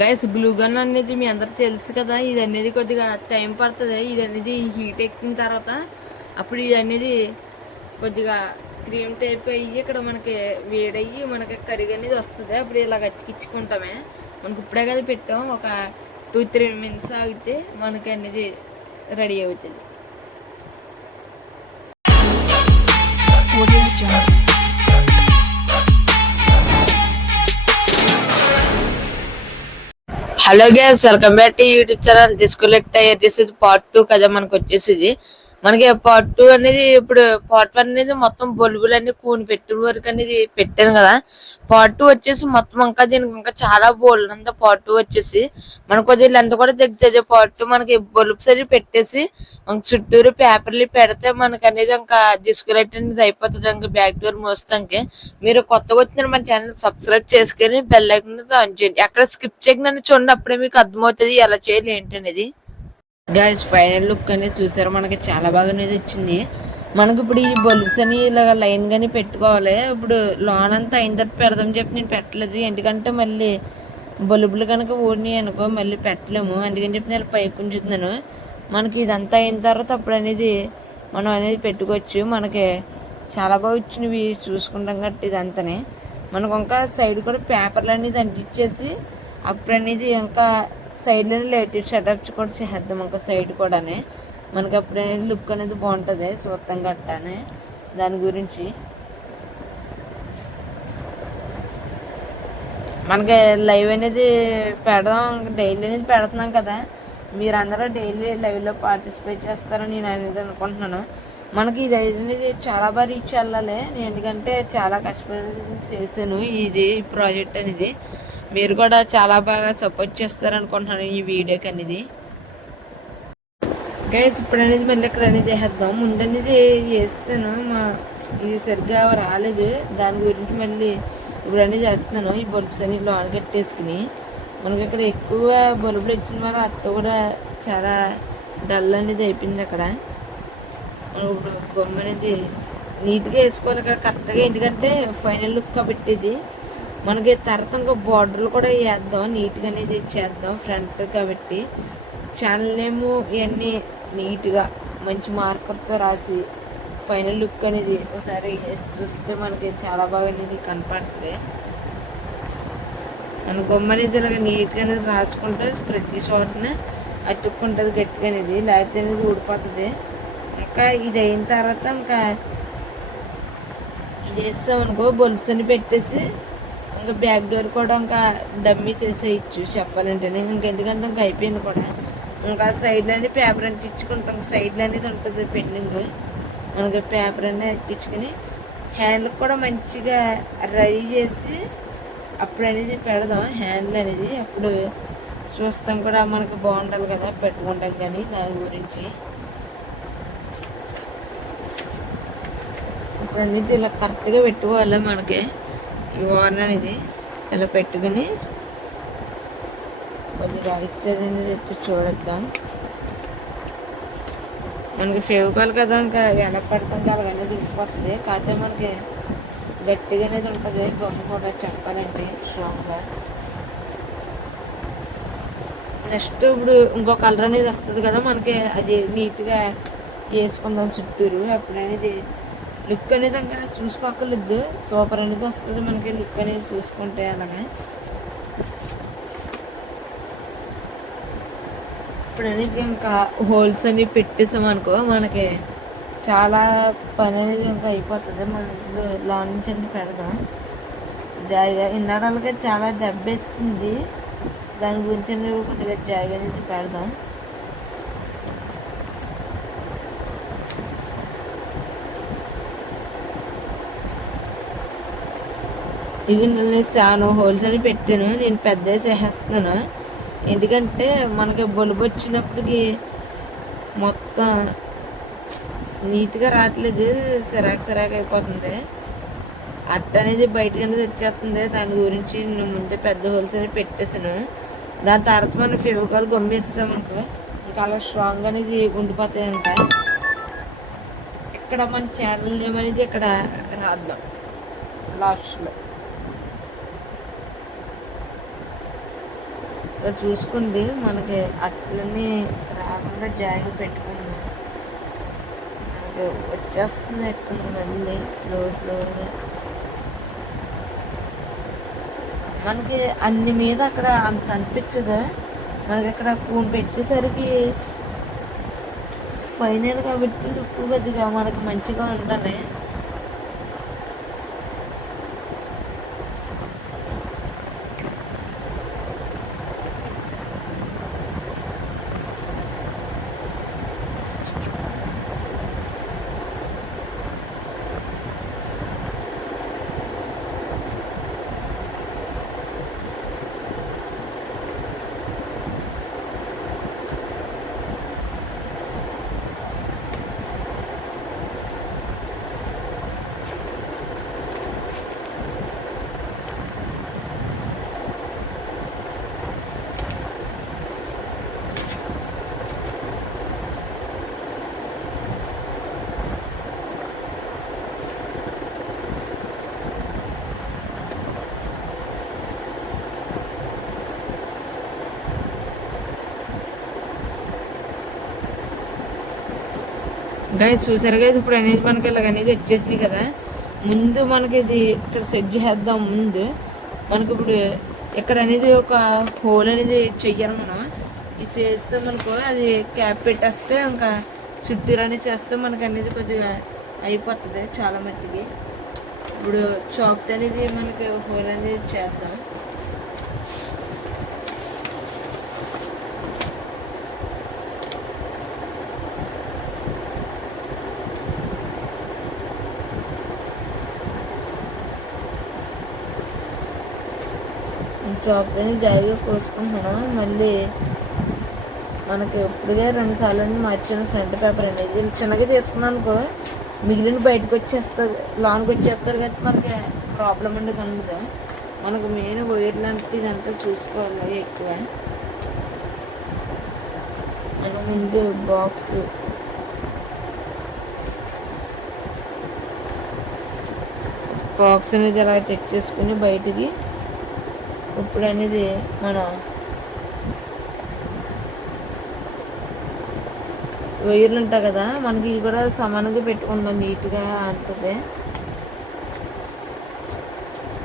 Guys glue gun అనేది మీ అందరికి తెలుసు కదా, ఇది అనేది కొద్దిగా టైం పడుతుంది. ఇది అనేది హీట్ ఎక్కిన తర్వాత అప్పుడు ఇది అనేది కొద్దిగా క్రీమ్ టైప్ అయ్యి ఇక్కడ మనకి వేడయ్యి మనకి కరిగి అనేది వస్తుంది. అప్పుడు ఇలా అతికించుకుంటామే. మనకి ఇప్పుడే కదా పెట్టాం, ఒక 2-3 minutes ఆగితే మనకి అనేది రెడీ అవుతుంది. Hello guys, welcome back to YouTube channel డిస్కలెక్ట్ తయారు చేసేది పార్ట్ 2 కదా. మనకు వచ్చేసి మనకి పార్ట్ 2 అనేది, ఇప్పుడు పార్ట్ 1 అనేది మొత్తం బల్బులు అన్ని కూని పెట్టిన వరకు అనేది పెట్టాను కదా. పార్ట్ 2 వచ్చేసి మొత్తం ఇంకా దీనికి ఇంకా చాలా బోల్డ్ అంతా పార్ట్ 2 వచ్చేసి మనకు కొద్దిగా లెంత్ కూడా తగ్గుతుంది. పార్ట్ 2 మనకి బల్బ్స్ అని పెట్టేసి చుట్టూరు పేపర్లు పెడితే మనకి అనేది ఇంకా డిస్కలెక్ట్ అనేది అయిపోతుంది. ఇంకా బ్యాక్ డోర్ మోస్తానికి మీరు కొత్తగా వచ్చిన మన ఛానల్ సబ్స్క్రైబ్ చేసుకుని బెల్ ఐకాన్ ఆన్ చేయండి. ఎక్కడ స్కిప్ చేయకుండా చూడండి, అప్పుడే మీకు అర్థమవుతుంది ఎలా చేయాలి ఏంటి అనేది. గైస్ ఫైనల్ లుక్ అనేది చూసారు, మనకి చాలా బాగా అనేది వచ్చింది. మనకి ఇప్పుడు ఈ బల్బ్స్ అని ఇలాగ లైన్ గాని పెట్టుకోవాలి. ఇప్పుడు లోన్ అంతా అయిన తర్వాత పెడదాం చెప్పి నేను పెట్టలేదు, ఎందుకంటే మళ్ళీ బల్బులు కనుక ఊడినాయి అనుకో మళ్ళీ పెట్టలేము. అందుకని చెప్పి నేను పైకి ఉంచుతున్నాను. మనకి ఇదంతా అయిన తర్వాత అప్పుడు అనేది మనం అనేది పెట్టుకోవచ్చు. మనకి చాలా బాగా వచ్చినవి చూసుకుంటాం కాబట్టి ఇదంతానే మనకు ఇంకా సైడ్ కూడా పేపర్లు అనేది అంటించేసి అప్పుడు అనేది ఇంకా సైడ్లో లైటింగ్ షటప్స్ కూడా చేద్దాం. ఇంకా సైడ్ కూడానే మనకి అప్పుడు అనేది లుక్ అనేది బాగుంటుంది చూస్తాం గట్టానే. దాని గురించి మనకి లైవ్ అనేది పెడదాం, డైలీ అనేది పెడుతున్నాం కదా. మీరందరూ డైలీ లైవ్లో పార్టిసిపేట్ చేస్తారని నేను అనేది అనుకుంటున్నాను. మనకి ఇది అనేది చాలా బాగా రీచ్ వెళ్ళాలి, ఎందుకంటే చాలా కష్టపడి చేశాను ఇది ప్రాజెక్ట్ అనేది. మీరు కూడా చాలా బాగా సపోర్ట్ చేస్తారనుకుంటున్నాను ఈ వీడియోకి అనేది. గైస్ ఇప్పుడు అనేది మళ్ళీ ఇక్కడ అనేది వేసేద్దాం. ముందు అనేది వేస్తాను, ఇది సరిగ్గా రాలేదు, దాని గురించి మళ్ళీ ఇప్పుడు అనేది చేస్తున్నాను. ఈ బల్బ్స్ అని లోన్ కట్టేసుకుని మనకి ఇక్కడ ఎక్కువ బల్బులు వచ్చిన వల్ల అత్త కూడా చాలా డల్ అనేది అయిపోయింది. అక్కడ మనం ఇప్పుడు బొమ్మ అనేది నీట్గా వేసుకోవాలి ఇక్కడ కరెక్ట్గా, ఎందుకంటే ఫైనల్ లుక్ కాబట్టి ఇది. మనకి తర్వాత ఇంకో బార్డర్లు కూడా వేద్దాం, నీట్గా అనేది చేద్దాం ఫ్రంట్ కాబట్టి. ఛానల్ నేమ్ ఇవన్నీ నీట్గా మంచి మార్కర్తో రాసి ఫైనల్ లుక్ అనేది ఒకసారి చూస్తే మనకి చాలా బాగా అనేది కనపడుతుంది. మన బొమ్మ అనేది ఇలాగ నీట్గా అనేది రాసుకుంటే ప్రతి చోటనే అతుక్కుంటుంది గట్టిగా అనేది, లేకపోతే అనేది ఊడిపోతుంది. ఇంకా ఇది అయిన తర్వాత ఇంకా ఇది వేస్తాం అనుకో బల్బ్స్ అని పెట్టేసి ఇంకా బ్యాక్ డోర్ కూడా ఇంకా డమ్మీ చేసేయచ్చు చెప్పాలంటే. ఇంకెందుకంటే ఇంకా అయిపోయింది కూడా. ఇంకా సైడ్లో అనేది పేపర్ అంటించుకుంటాం, సైడ్లో అనేది ఉంటుంది పెండింగ్. మనకి పేపర్ అనేది అంటించుకుని హ్యాండ్లకు కూడా మంచిగా రెడీ చేసి అప్పుడు అనేది పెడదాం హ్యాండ్లు అనేది. అప్పుడు చూస్తాం కూడా మనకు బాగుండాలి కదా పెట్టుకుంటాం. కానీ దాని గురించి ఇప్పుడు అనేది ఇలా కరెక్ట్గా పెట్టుకోవాలి. మనకి ఈ వార్న్ అనేది ఇలా పెట్టుకుని కొద్దిగా ఇచ్చాడని చూడద్దాం. మనకి ఫేవికాల్ కదా, ఇంకా ఎలా పడుతుంది అలాగనేది ఉడిపోతుంది. కాకపోతే మనకి గట్టిగా అనేది ఉంటుంది బొమ్మ కూడా చెప్పాలంటే స్ట్రాంగ్గా. నెక్స్ట్ ఇప్పుడు ఇంకో కలర్ అనేది వస్తుంది కదా మనకి, అది నీట్గా వేసుకుందాం చుట్టూరు. అప్పుడు అనేది లుక్ అనేది ఇంకా చూసుకోకలేదు సూపర్ అనేది వస్తుంది మనకి లుక్ అనేది చూసుకుంటే. అలాగే ఇప్పుడు అనేది ఇంకా హోల్స్ అని పెట్టేసాం అనుకో మనకి చాలా పని అనేది ఇంకా అయిపోతుంది. మనం ఇప్పుడు లాన్ నుంచి అని పెడదాం. ఇన్నడాలకి చాలా దెబ్బేస్తుంది, దాని గురించి కొద్దిగా జాయిగా అనేది పెడదాం. ఇవి నేను చాలా హోల్స్ అని పెట్టాను, నేను పెద్దగా చేసేస్తున్నాను. ఎందుకంటే మనకి బల్బు వచ్చినప్పటికి మొత్తం నీట్గా రావట్లేదు, సిరాక్ అయిపోతుంది. అట్ట అనేది బయటకు అనేది వచ్చేస్తుంది. దాని గురించి నేను ముందే పెద్ద హోల్స్ అని పెట్టేసాను. దాని తర్వాత మనం ఫెవికాల్ గమ్మేస్తాం అనుకో ఇంకా అలా స్ట్రాంగ్ అనేది ఉండిపోతాయి. ఇంకా ఇక్కడ మన ఛానల్ నేమ్ అనేది ఇక్కడ రాద్దాం లాస్ట్లో. ఇక్కడ చూసుకోండి, మనకి అట్లన్నీ రాకుండా జాగ్రత్త పెట్టుకుందాం. మనకి వచ్చేస్తుంది ఎక్కడ మళ్ళీ స్లోగా. మనకి అన్ని మీద అక్కడ అంత అనిపించదు. మనకి అక్కడ కూన్ పెట్టేసరికి ఫైనల్ కాబట్టి లుక్ కొద్దిగా మనకు మంచిగా ఉండాలి. గైస్ చూసారు గైస్, ఇప్పుడు అనేది మనకి ఇలాగ అనేది వచ్చేసినాయి కదా. ముందు మనకి ఇది ఇక్కడ సెట్ చేద్దాం. ముందు మనకి ఇప్పుడు ఇక్కడ అనేది ఒక హోల్ అనేది చెయ్యాలి. మనం ఇది చేస్తే మనకు అది క్యాప్ పెట్టేస్తే ఇంకా చుట్టూరు అనేది చేస్తే మనకి అనేది కొద్దిగా అయిపోతుంది చాలా మట్టికి. ఇప్పుడు చాక్ అనేది మనకి హోల్ అనేది చేద్దాం. చాక్ని జాయిగా కోసుకుంటున్నాను. మళ్ళీ మనకి ఇప్పుడుగా 2 సార్లు మార్చాను ఫ్రంట్ పేపర్ అనేది. చిన్నగా చేసుకున్నాను అనుకో మిగిలిన బయటకు వచ్చేస్తుంది, లాంగ్ వచ్చేస్తారు కాబట్టి మనకి ప్రాబ్లం ఉండదు అందుకు. మనకు మెయిన్ వైర్ లాంటిది ఇదంతా చూసుకోవాలి ఎక్కువ. మన ముందు బాక్స్ అనేది అలా చెక్ చేసుకుని బయటికి ఇప్పుడు అనేది మనం వైర్లు ఉంటాయి కదా, మనకి ఇవి కూడా సమానంగా పెట్టుకుందాం. నీట్గా అంటుంది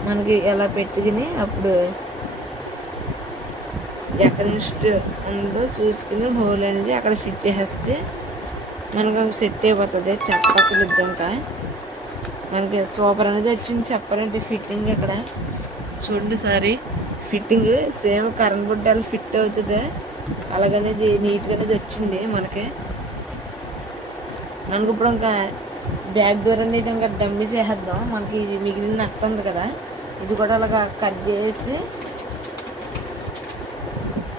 మనకి ఎలా పెట్టుకుని అప్పుడు ఎక్కడ ఉందో చూసుకుని హోల్ అనేది అక్కడ ఫిట్ చేసేస్తే మనకు సెట్ అయిపోతుంది. చెప్పక్కర్లేదు ఇంకా మనకి సూపర్ అనేది వచ్చింది చెప్పాలంటే. ఫిట్టింగ్ ఇక్కడ చూడండి సారీ, ఫిట్టింగ్ సేమ్ కరెంట్ బుడ్డాలు ఫిట్ అవుతుంది అలాగనేది నీట్గా అనేది వచ్చింది మనకి. ఇప్పుడు ఇంకా బ్యాక్ డోర్ అనేది ఇంకా డమ్మీ చేసేద్దాం. మనకి మిగిలిన నట్టు ఉంది కదా, ఇది కూడా అలాగా కట్ చేసి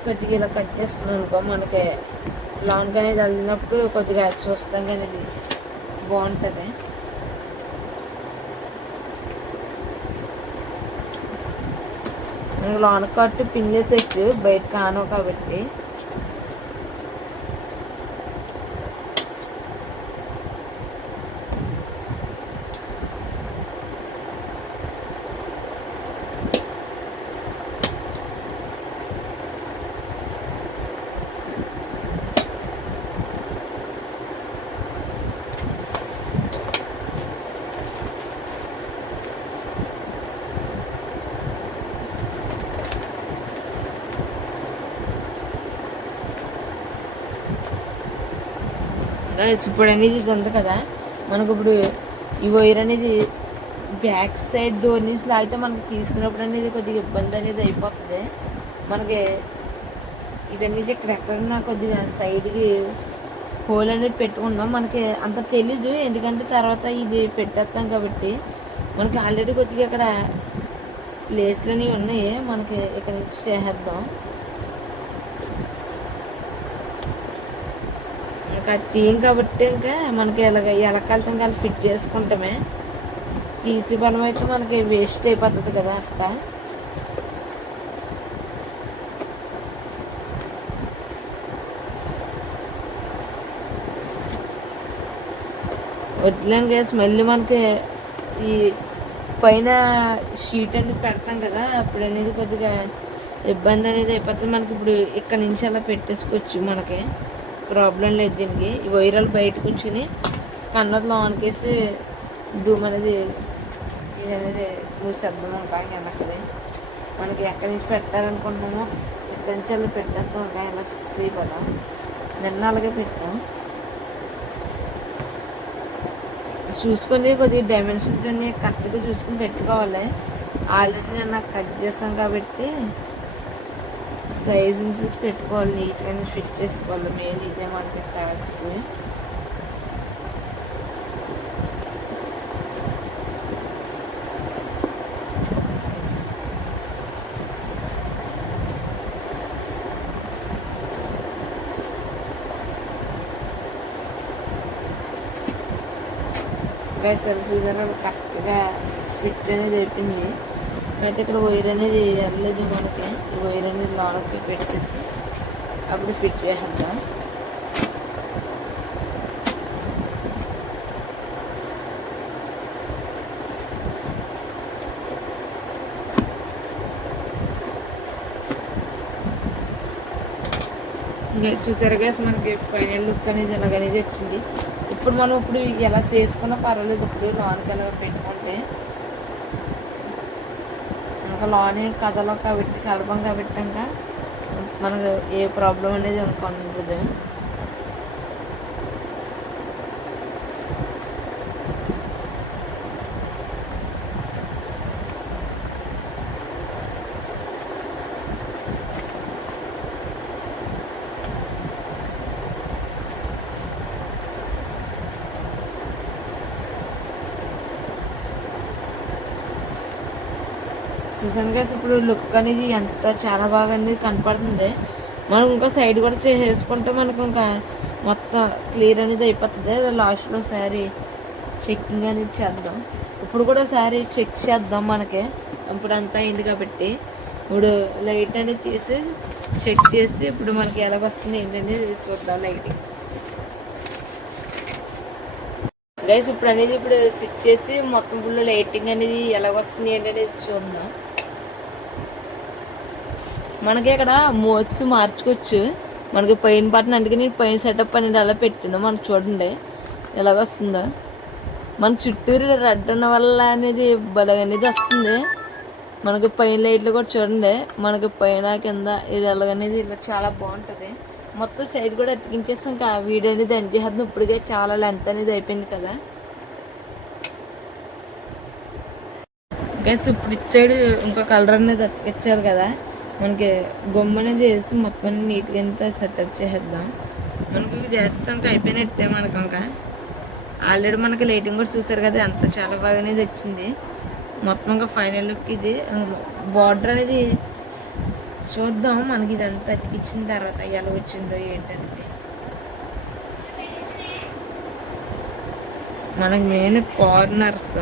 కొద్దిగా ఇలా కట్ చేస్తున్నాం అనుకో మనకి లాంగ్ అనేది వెళ్ళినప్పుడు కొద్దిగా చూస్తాం అనేది బాగుంటుంది. లోన కట్టు పిన్ చేసేట్టు బయట కాను కాబట్టి ఇప్పుడు అనేది ఇది ఉంది కదా, మనకు ఇప్పుడు ఈ వైర్ అనేది బ్యాక్ సైడ్ డోర్ నుంచి లాగితే మనకి తీసుకున్నప్పుడు అనేది కొద్దిగా ఇబ్బంది అనేది అయిపోతుంది. మనకి ఇది అనేది ఇక్కడెక్కడన్నా కొద్దిగా సైడ్కి హోల్ అనేది పెట్టుకున్నాం. మనకి అంత తెలీదు ఎందుకంటే తర్వాత ఇది పెట్టేస్తాం కాబట్టి. మనకి ఆల్రెడీ కొద్దిగా ఇక్కడ ప్లేస్లు అనేవి ఉన్నాయి, మనకి ఇక్కడ నుంచి చేసేద్దాం. అది తీయం కాబట్టి ఇంకా మనకి ఎలకాలతో ఇంకా ఫిట్ చేసుకుంటామే. తీసి బలం అయితే మనకి వేస్ట్ అయిపోతుంది కదా అట్లా. వడ్లేం గ్యాస్ మళ్ళీ మనకి ఈ పైన షీట్ అనేది పెడతాం కదా, అప్పుడు అనేది కొద్దిగా ఇబ్బంది అనేది అయిపోతుంది మనకి. ఇప్పుడు ఇక్కడ నుంచి అలా పెట్టేసుకోవచ్చు, మనకి ప్రాబ్లం లేదు దీనికి. ఈ వైరాలు బయటకు ఉంచుని కన్నర్ లోన్కేసి డూమ్ అనేది ఇది అనేది మూసేద్దాం ఉంటాయి వెనకది. మనకి ఎక్కడి నుంచి పెట్టాలనుకుంటున్నామో ఎక్కడి నుంచి అలా పెట్టేస్తూ ఉంటాయి, అలా ఫిక్స్ అయిపోదాం. నిన్న అలాగే పెట్టాం. చూసుకొని కొద్దిగా డైమెన్షన్స్ అన్ని కరెక్ట్గా చూసుకుని పెట్టుకోవాలి. ఆల్రెడీ నేను నాకు కట్ చేస్తాం కాబట్టి సైజుని చూసి పెట్టుకోవాలి, నీట్గా ఫిట్ చేసుకోవాలి. మెయిన్ ఇదే మనకి టాస్క్. గైస్ చూసారా కరెక్ట్గా ఫిట్ అనేది అయిపోయింది. అయితే ఇక్కడ వైర్ అనేది వెళ్ళలేదు మనకి. ఈ వైర్ అనేది లోనకి పెట్టేసి అప్పుడు ఫిట్ చేసేద్దాం. చూసారు గైస్ మనకి ఫైనల్ లుక్ అనేది ఎలాగనేది వచ్చింది. ఇప్పుడు మనం ఎలా చేసుకున్నా పర్వాలేదు. ఇప్పుడు లోన్కి ఎలాగ పెట్టుకుంటే ఇంకా లోన్ కథలో కాబట్టి కలపం కాబట్టాక మనకు ఏ ప్రాబ్లం అనేది ఉండదు. చూసాను కదా ఇప్పుడు లుక్ అనేది ఎంత చాలా బాగా అనేది కనపడుతుంది. మనం ఇంకా సైడ్ కూడా చేసుకుంటే మనకు ఇంకా మొత్తం క్లియర్ అనేది అయిపోతుంది. లాస్ట్లో ఒకసారి చెక్కింగ్ అనేది చేద్దాం. ఇప్పుడు కూడా ఒకసారి చెక్ చేద్దాం. మనకి ఇప్పుడు అంతా అయింది కాబట్టి ఇప్పుడు లైట్ అనేది తీసి చెక్ చేసి ఇప్పుడు మనకి ఎలాగొస్తుంది ఏంటనేది చూద్దాం. లైటింగ్ గైస్ ఇప్పుడు అనేది స్విచ్ చేసి మొత్తం ఫుల్ లైటింగ్ అనేది ఎలాగొస్తుంది ఏంటనేది చూద్దాం. మనకి ఇక్కడ మోడ్స్ మార్చుకోవచ్చు. మనకి పైన బటన్ అందుకే నేను పైన సెటప్ అనేది అలా పెట్టాను. మనకు చూడండి ఎలాగొస్తుందో. మన చుట్టూరు రెడ్ ఉన్న వల్ల అనేది బలగ అనేది వస్తుంది. మనకి పైన లైట్లు కూడా చూడండి, మనకి పైన కింద ఇది ఎలాగనేది ఇలా చాలా బాగుంటుంది. మొత్తం సైడ్ కూడా అతికించేసి ఇంకా వీడియో అనేది ఎండ్ చేద్దాం. ఇప్పటికే చాలా లెంత్ అనేది అయిపోయింది కదా గైస్. ఇప్పుడు ఇచ్చాడు ఇంకో కలర్ అనేది అతికిచ్చారు కదా. మనకి గొమ్మ అనేది వేసి మొత్తం నీట్గా అంతా సెటప్ చేసేద్దాం. మనకి చేస్తాం ఇంకా అయిపోయినట్టే. మనకు ఇంకా ఆల్రెడీ మనకి లైటింగ్ కూడా చూసారు కదా, అంత చాలా బాగా అనేది వచ్చింది. మొత్తం ఇంకా ఫైనల్ లుక్ ఇది. బార్డర్ అనేది చూద్దాం మనకి ఇదంతా అతికిచ్చిన తర్వాత ఎలా వచ్చిందో ఏంటనేది. మనకి మెయిన్ కార్నర్స్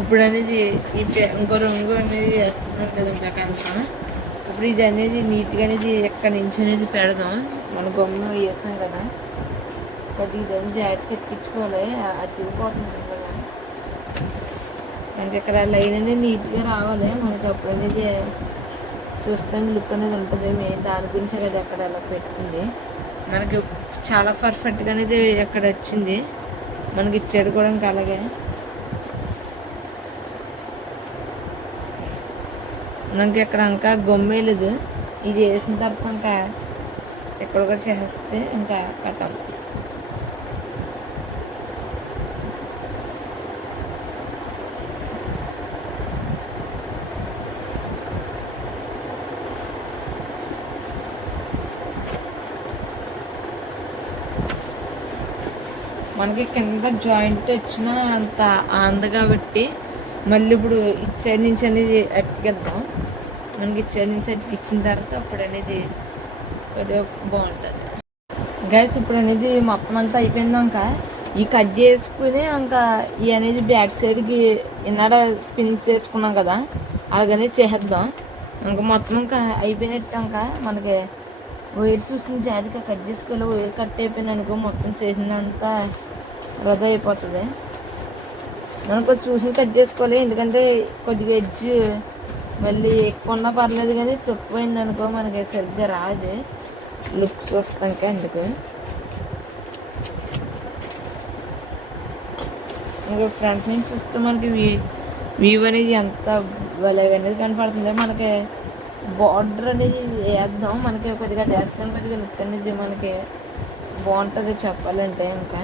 ఇప్పుడు అనేది ఇంకో రంగు అనేది వేస్తున్నాం కదా ఇంకా కనుక. ఇప్పుడు ఇది అనేది నీట్గా అనేది ఎక్కడి నుంచి అనేది పెడదాం. మన గమ్ము వేసాం కదా, కొద్దిగా ఇది అనేది జాగ్రత్తగా ఎత్తికించుకోవాలి. అతికిపోతుంది కదా మనకి ఇక్కడ లైన్ అనేది నీట్గా రావాలి. మనకి అప్పుడు అనేది చూస్తాం లుక్ అనేది ఉంటుంది. మెయిన్ దాని గురించే కదా అక్కడ అలా పెట్టుకుంది. మనకి చాలా పర్ఫెక్ట్గా అనేది అక్కడ వచ్చింది. మనకి ఇచ్చాడు కూడా ఇంకా అలాగే. మనకి ఇక్కడ ఇంకా గొమ్మేలేదు. ఇది వేసిన తర్వాత ఇంకా ఎక్కడ కూడా చేస్తే ఇంకా కథ. మనకి కింద జాయింట్ వచ్చిన అంత ఆంద కాబట్టి మళ్ళీ ఇప్పుడు ఇటు సైడ్ నుంచి అనేది అతికిద్దాం. మనకి ఇటు సైడ్ నుంచి అతికిచ్చిన తర్వాత అప్పుడు అనేది కొద్దిగా బాగుంటుంది గైస్. ఇప్పుడు అనేది మొత్తం అంతా అయిపోయిందాక ఈ కట్ చేసుకుని ఇంకా ఈ అనేది బ్యాక్ సైడ్కి ఇన్నడ పిన్స్ చేసుకున్నాం కదా, అలాగనే చేద్దాం. ఇంకా మొత్తం ఇంకా అయిపోయినట్టు ఇంకా మనకి వైర్ చూసిన జాతిగా కట్ చేసుకోవాలి. వైర్ కట్ అయిపోయింది అనుకో మొత్తం చేసినంతా వృధా అయిపోతుంది. మనం కొంచెం చూసి కట్ చేసుకోవాలి, ఎందుకంటే కొద్దిగా ఎడ్జ్ మళ్ళీ ఎక్కువ ఉన్నా పర్లేదు కానీ తక్కువైంది అనుకో మనకి సరిగ్గా రాదు, లుక్స్ వస్తాక. అందుకు ఇంకా ఫ్రంట్ నుంచి చూస్తే మనకి వ్యూ అనేది ఎంత భలేగా అనేది కనపడుతుంది. మనకి బార్డర్ అనేది వేద్దాం, మనకి కొద్దిగా వేస్తాం, కొద్దిగా లుక్ అనేది మనకి బాగుంటుంది చెప్పాలంటే. ఇంకా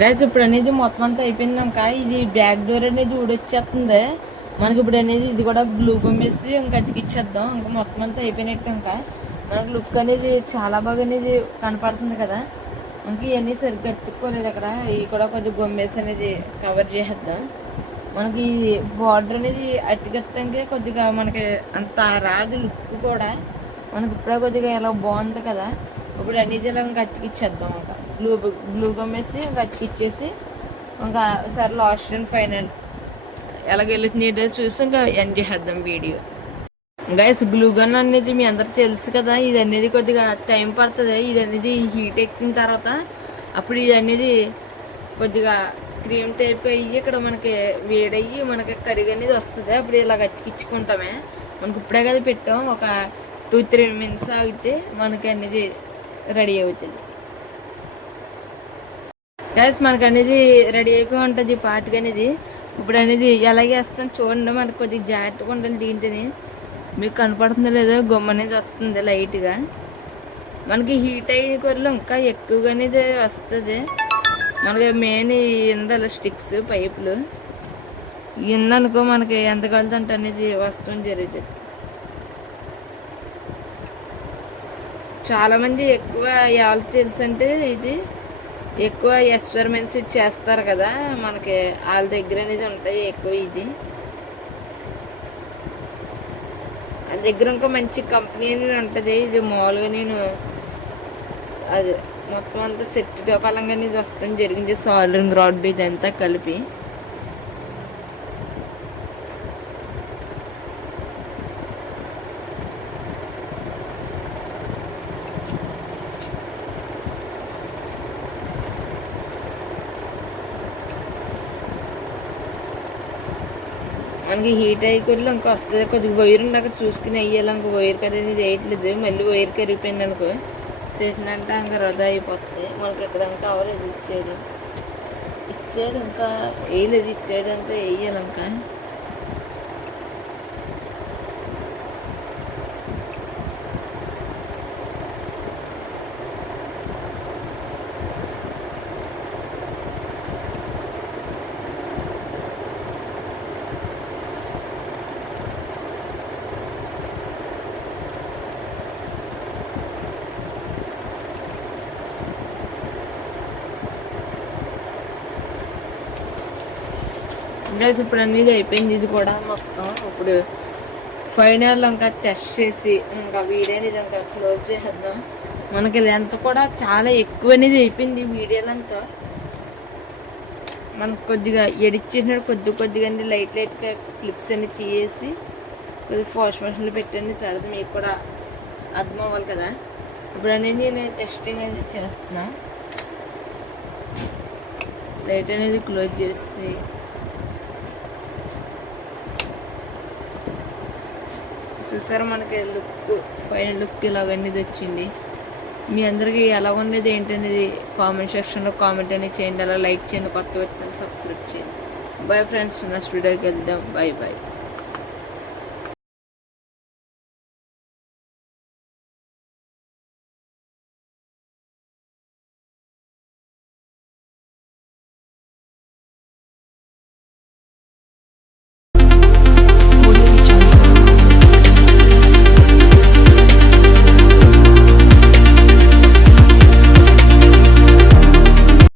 గైస్ ఇప్పుడు అనేది మొత్తం అంతా అయిపోయిందాక ఇది బ్యాక్ డోర్ అనేది ఊడొచ్చేస్తుంది మనకి. ఇప్పుడు అనేది ఇది కూడా గ్లూ గమ్మేసి ఇంకా అతికిచ్చేద్దాం. ఇంకా మొత్తం అంతా అయిపోయినట్టు ఇంకా మనకు లుక్ అనేది చాలా బాగా అనేది కనపడుతుంది కదా. ఇంక ఇవన్నీ సరిగ్గా ఎత్తుక్కోలేదు అక్కడ, ఇవి కూడా కొద్దిగా గమ్మేసి అనేది కవర్ చేసేద్దాం. మనకి బార్డర్ అనేది అతికెత్తాకే కొద్దిగా మనకి అంత రాదు లుక్ కూడా. మనకి ఇప్పుడే కొద్దిగా ఎలా బాగుంది కదా. ఇప్పుడు అనేది ఇలా ఇంకా అతికిచ్చేద్దాం. ఇంకా గ్లూ గమ్మేసి ఇంకా అతికిచ్చేసి ఇంకా సరే లాస్ట్ అండ్ ఫైనల్ ఎలాగెళ్ళుతుంది చూసి ఇంకా ఎండ్ చేసేద్దాం వీడియో. గైస్ గ్లూ గన్ అనేది మీ అందరికి తెలుసు కదా, ఇది అనేది కొద్దిగా టైం పడుతుంది. ఇది అనేది హీట్ ఎక్కిన తర్వాత అప్పుడు ఇది అనేది కొద్దిగా క్రీమ్ టైప్ అయ్యి ఇక్కడ మనకి వేడయ్యి మనకి కరిగి అనేది వస్తుంది. అప్పుడు ఇలాగ అతికించుకుంటామే. మనకి ఇప్పుడే కదా పెట్టాం, ఒక 2-3 minutes ఆగితే మనకి అనేది రెడీ అవుతుంది. గైస్ మనకు అనేది రెడీ అయిపోయి ఉంటుంది పార్ట్కి అనేది. ఇప్పుడు అనేది ఎలాగే వేస్తాం చూడండి, మనకు కొద్దిగా జాగ్రత్తగా ఉండాలి. దీంట్ని మీకు కనపడుతుందో లేదో గొమ్మ అనేది వస్తుంది లైట్గా. మనకి హీట్ అయ్యే కొరలు ఇంకా ఎక్కువగా అనేది వస్తుంది. మనకి మెయిన్ ఇందాల స్టిక్స్ పైపులు ఇందనుకో మనకి ఎంత కలుతుంటే అనేది వస్తాం జరుగుతుంది. చాలామంది ఎక్కువ ఎవరికి తెలుసు అంటే ఇది ఎక్కువ ఎక్స్పెరిమెంట్స్ చేస్తారు కదా, మనకి వాళ్ళ దగ్గర అనేది ఉంటాయి ఎక్కువ. ఇది వాళ్ళ దగ్గర ఇంకా మంచి కంపెనీ అనేది ఉంటుంది. ఇది మామూలుగా నేను అది మొత్తం అంతా సెట్ పలంగా అనేది వస్తాం జరిగింది, సాల్డరింగ్ రాడ్ ఇదంతా కలిపి. మనకి హీట్ అయ్యేకొద్దిలో ఇంకా వస్తుంది. కొద్దిగా వైర్ ఉంది అక్కడ చూసుకుని వేయాలి. ఇంకా వైర్ కట్ అనేది వేయట్లేదు, మళ్ళీ వైర్ కరిగిపోయింది అనుకో చేసినట్టు ఇంకా వృధా అయిపోతుంది. మనకి ఇక్కడ ఇంకా అవ్వలేదు, ఇచ్చాడు ఇంకా వేయలేదు, ఇచ్చాడు అంతా వేయాలి. ఇంకా గైస్ ఇప్పుడు అనేది అయిపోయింది. ఇది కూడా మొత్తం ఇప్పుడు ఫైనల్ ఇంకా టెస్ట్ చేసి ఇంకా వీడియో అనేది ఇంకా క్లోజ్ చేసేద్దాం. మనకి లెంత్ కూడా చాలా ఎక్కువ అనేది అయిపోయింది వీడియోలంతా. మనకు కొద్దిగా ఎడిట్ చేసినట్టు కొద్దిగా అన్ని లైట్గా క్లిప్స్ అన్ని తీసేసి కొద్దిగా ఫాస్ట్ మోషన్లో పెట్టండి పెడదాం, మీకు కూడా అర్థం అవ్వాలి కదా. ఇప్పుడు అనేది నేను టెస్టింగ్ అనేది చేస్తున్నా. లైట్ అనేది క్లోజ్ చేసి చూసారా మనకి లుక్ ఫైనల్ లుక్ ఇలాగనేది వచ్చింది. మీ అందరికీ ఎలా ఉండేది ఏంటనేది కామెంట్ సెక్షన్లో కామెంట్ అనేది చేయండి. అలా లైక్ చేయండి, కొత్త వ్యక్తులు సబ్స్క్రైబ్ చేయండి. బాయ్ ఫ్రెండ్స్, నెక్స్ట్ వీడియోకి వెళ్దాం. బాయ్.